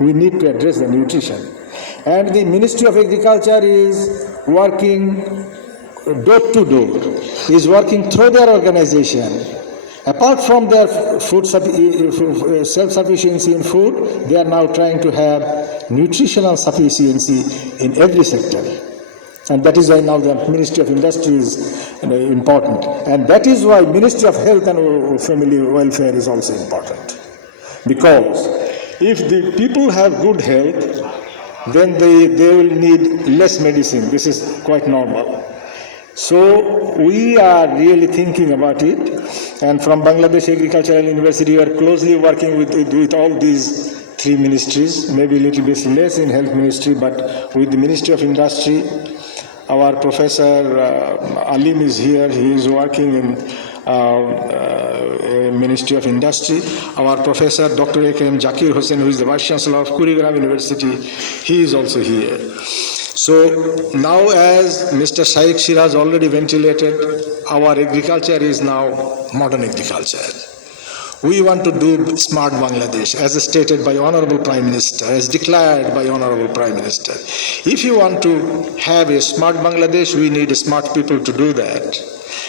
We need to address the nutrition. And the Ministry of Agriculture is working door to door, is working through their organization. Apart from their self-sufficiency in food, they are now trying to have nutritional sufficiency in every sector. And that is why now the Ministry of Industry is important. And that is why Ministry of Health and Family Welfare is also important. Because if the people have good health, then they will need less medicine. This is quite normal. So we are really thinking about it, and from Bangladesh Agricultural University we are closely working with all these three ministries, maybe a little bit less in Health Ministry, but with the Ministry of Industry. Our Professor Alim is here, he is working in Ministry of Industry. Our Professor Dr. A.K.M. Zakir Hussain, who is the Vice Chancellor of Kurigram University, he is also here. So now, as Mr. Shaikh Shiraz already ventilated, our agriculture is now modern agriculture. We want to do smart Bangladesh, as stated by Honorable Prime Minister, as declared by Honorable Prime Minister. If you want to have a smart Bangladesh, we need smart people to do that.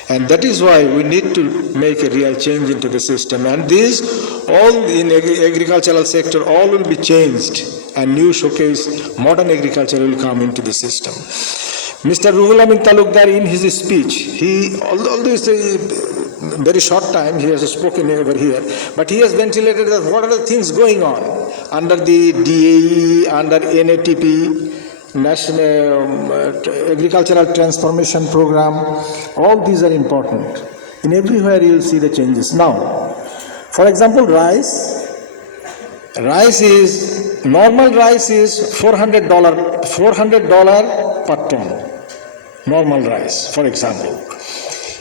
And that is why we need to make a real change into the system. And these, all in agricultural sector, all will be changed. And new showcase, modern agriculture will come into the system. Mr. Ruhul Amin Talukdar, in his speech, although it's a very short time, he has spoken over here, but he has ventilated what are the things going on under the DAE, under NATP, National Agricultural Transformation Program. All these are important. In everywhere you will see the changes. Now, for example, rice is, normal rice is $400 per ton. Normal rice, for example.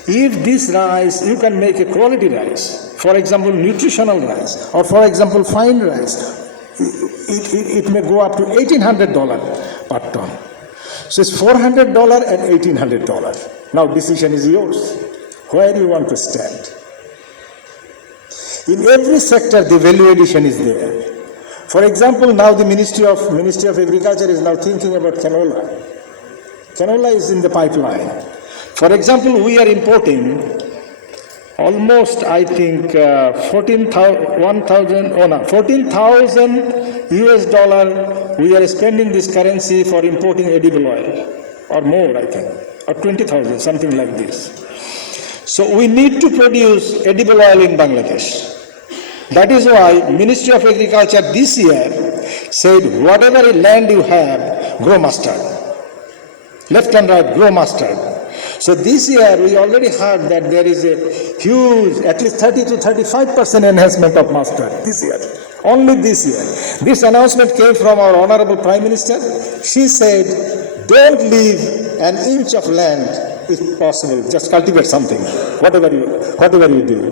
If this rice, you can make a quality rice, for example, nutritional rice, or for example, fine rice, it may go up to $1,800 per ton. So it's $400 and $1,800. Now decision is yours. Where do you want to stand? In every sector, the value addition is there. For example, now the Ministry of Agriculture is now thinking about canola. Canola is in the pipeline. For example, we are importing almost, I think, 14,000 US dollar. We are spending this currency for importing edible oil, or more, I think, or 20,000, something like this. So we need to produce edible oil in Bangladesh. That is why Ministry of Agriculture this year said, whatever land you have, grow mustard. Left and right, grow mustard. So this year we already heard that there is a huge, at least 30 to 35% enhancement of mustard this year. Only this year. This announcement came from our Honorable Prime Minister. She said, don't leave an inch of land if possible. Just cultivate something, whatever you do.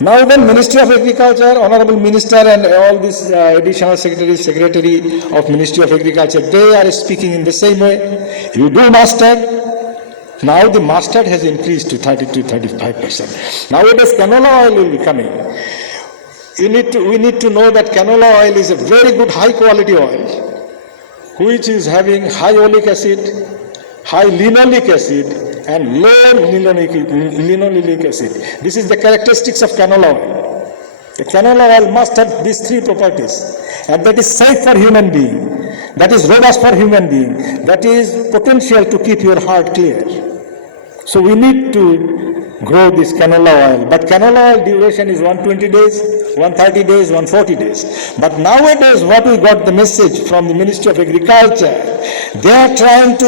Now then, Ministry of Agriculture, Honorable Minister and all these additional secretary of Ministry of Agriculture, they are speaking in the same way. You do mustard. Now the mustard has increased to 30 to 35%. Nowadays canola oil will be coming. We need to know that canola oil is a very good high quality oil, which is having high oleic acid, high linoleic acid, and low linoleic acid. This is the characteristics of canola oil. The canola oil must have these three properties, and that is safe for human being, that is robust for human being, that is potential to keep your heart clear. So we need to grow this canola oil, but canola oil duration is 120 days, 130 days, 140 days. But nowadays what we got the message from the Ministry of Agriculture, they are trying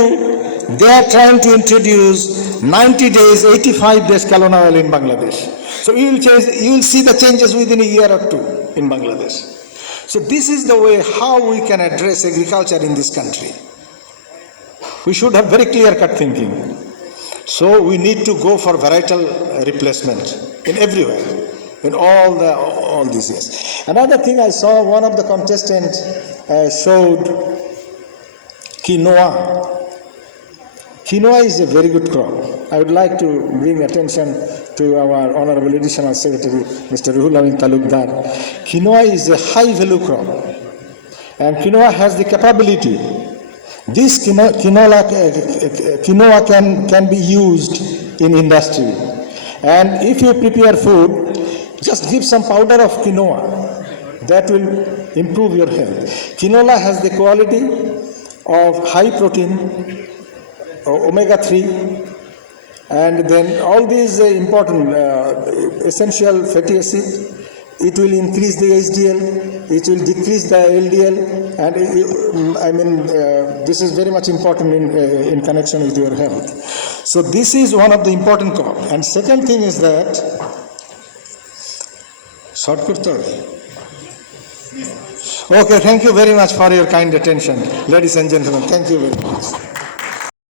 to introduce 90 days, 85 days canola oil in Bangladesh. So you will see the changes within a year or two in Bangladesh. So this is the way how we can address agriculture in this country. We should have very clear-cut thinking. So we need to go for varietal replacement in everywhere, in all these years. Another thing I saw, one of the contestants showed quinoa. Quinoa is a very good crop. I would like to bring attention to our Honorable Additional Secretary, Mr. Ruhul Amin Talukdar. Quinoa is a high value crop. And quinoa has the capability. This quinoa can be used in industry. And if you prepare food, just give some powder of quinoa. That will improve your health. Quinoa has the quality of high protein, omega-3, and then all these important essential fatty acids. It will increase the HDL, it will decrease the LDL, and this is very much important in connection with your health. So this is one of the important cause. And second thing is that, short kurte hobe. Okay, thank you very much for your kind attention. Ladies and gentlemen, thank you very much.